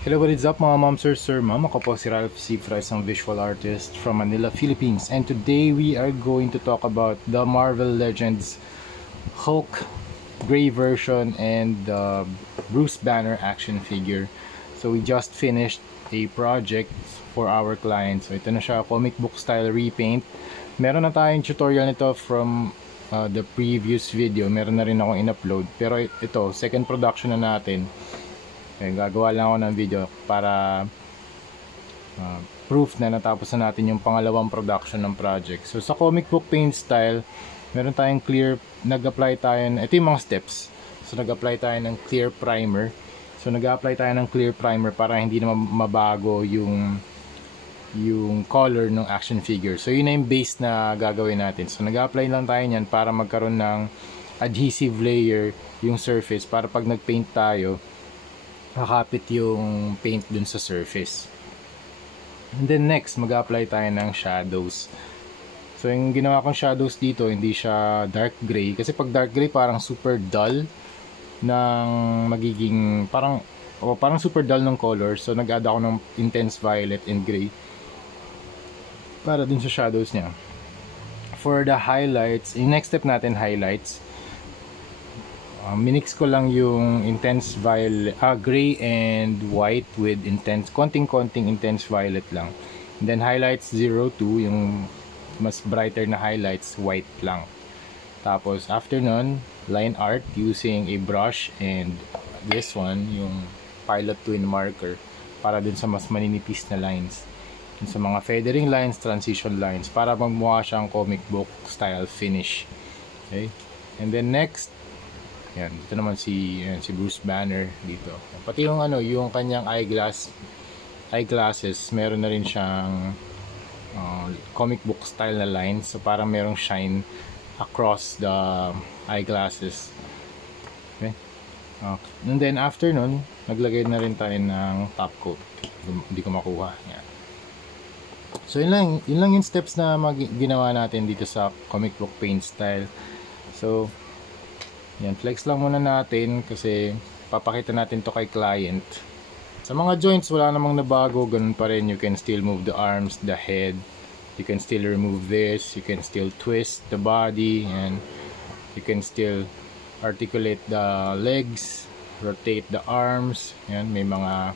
Hello, what is up mga ma'am, sir, ma'am? Ako po si Ralph C. Fry, isang visual artist from Manila, Philippines. And today we are going to talk about the Marvel Legends Hulk gray version and the Bruce Banner action figure. So we just finished a project for our client. So ito na siya, comic book style repaint. Meron na tayong tutorial nito from the previous video. Meron na rin akong in-upload. Pero ito, second production na natin. Okay, gagawa lang ako ng video para proof na natapos na natin yung pangalawang production ng project. So sa comic book paint style, meron tayong clear, nag-apply tayo, ito yung mga steps. So nag-apply tayo ng clear primer. So nag-apply tayo ng clear primer para hindi na mabago yung color ng action figure. So yun na yung base na gagawin natin. So nag-apply lang tayo niyan para magkaroon ng adhesive layer yung surface para pag nag-paint tayo, kakapit yung paint dun sa surface. And then next, mag-apply tayo ng shadows. So yung ginawa kong shadows dito, hindi siya dark gray. Kasi pag dark gray, parang super dull ng magiging, parang super dull ng color. So nag-add ako ng intense violet and gray para dun sa shadows niya. For the highlights, yung next step natin, highlights. Minix ko lang yung intense violet, gray and white with konting intense violet lang. And then highlights 02, yung mas brighter na highlights, white lang. Tapos after nun, line art using a brush and this one, yung Pilot Twin marker para dun sa mas maninipis na lines. Dun sa mga feathering lines, transition lines, para magmukha siyang comic book style finish. Okay? And then next, yan, dito naman si Bruce Banner dito. Pati yung yung kanyang eyeglasses, meron na rin siyang comic book style na lines. So parang merong shine across the eyeglasses. Okay? And then after nun, naglagay na rin tayo ng top coat. Hindi ko makuha. Yan. So yun lang yung steps na ginawa natin dito sa comic book paint style. So yan, flex lang muna natin kasi papakita natin to kay client. Sa mga joints, wala namang nabago, ganun pa rin. You can still move the arms, the head. You can still remove this. You can still twist the body, and you can still articulate the legs, rotate the arms. Yan, may mga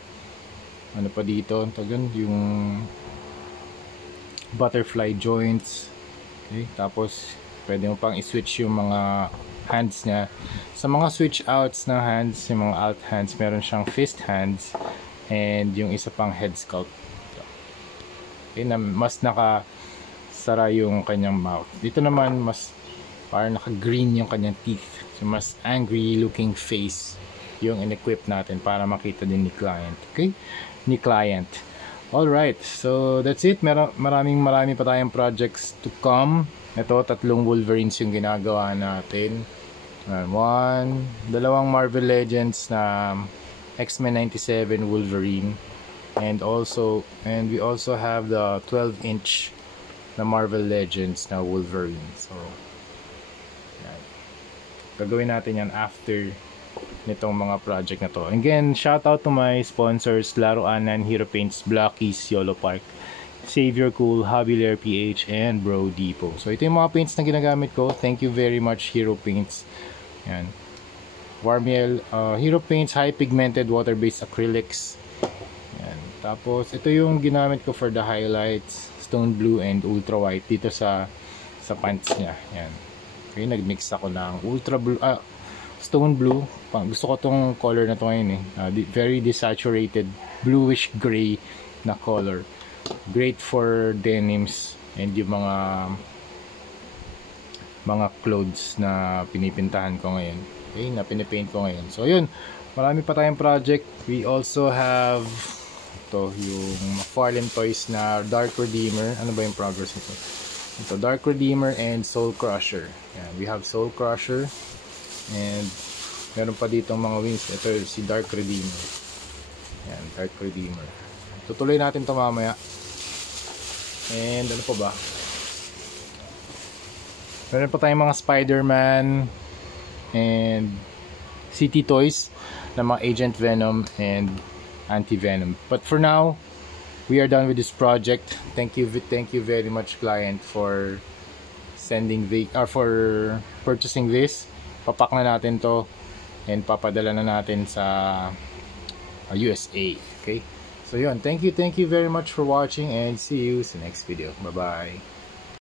ano pa dito, yung butterfly joints. Okay, tapos pwede mo pang i-switch yung mga hands niya. Sa mga switch outs ng hands, yung mga alt hands, meron siyang fist hands and yung isa pang head sculpt. Okay, na mas nakasara yung kanyang mouth. Dito naman mas parang naka-green yung kanyang teeth. So mas angry looking face yung in-equip natin para makita din ni client. Okay? Ni client. Alright, so that's it. Marami pa tayong projects to come. Ito, 3 Wolverines yung ginagawa natin. Dalawang Marvel Legends na X-Men 97 Wolverine. And we also have the 12-inch na Marvel Legends na Wolverine. So, yan. Gagawin natin yan after nitong mga project na to. Again, shout out to my sponsors, Laruanan, Hero Paints, Blockies, YOLO Park, Savior Cool, Hobby Lair PH, and Bro Depot. So ito yung mga paints na ginagamit ko. Thank you very much, Hero Paints. Yan. Warmiel, Hero Paints, high pigmented water-based acrylics. Yan. Tapos ito yung ginamit ko for the highlights, Stone Blue and Ultra White dito sa pants niya. Yan. Okay, nagmix ako ng Ultra Blue, Stone Blue. Gusto ko tong color na to ngayon very desaturated bluish gray na color. Great for denims and yung mga clothes na pinipintahan ko ngayon. Okay, na pinipaint ko ngayon. So yun, marami pa tayong project. We also have yung McFarlane Toys na Dark Redeemer. Ano ba yung progress nito? Ito, Dark Redeemer and Soul Crusher. Yan, we have Soul Crusher and meron pa dito mga wings. Ito si Dark Redeemer. Yan, Dark Redeemer. Tutuloy natin ito mamaya. And ano pa ba? Meron pa tayong mga Spider-Man and City Toys na mga Agent Venom and anti-venom. But for now, we are done with this project. Thank you very much, client, for for purchasing this. Papak na natin to and papadala na natin sa USA. Okay, so yun, thank you very much for watching, and see you sa next video. Bye bye.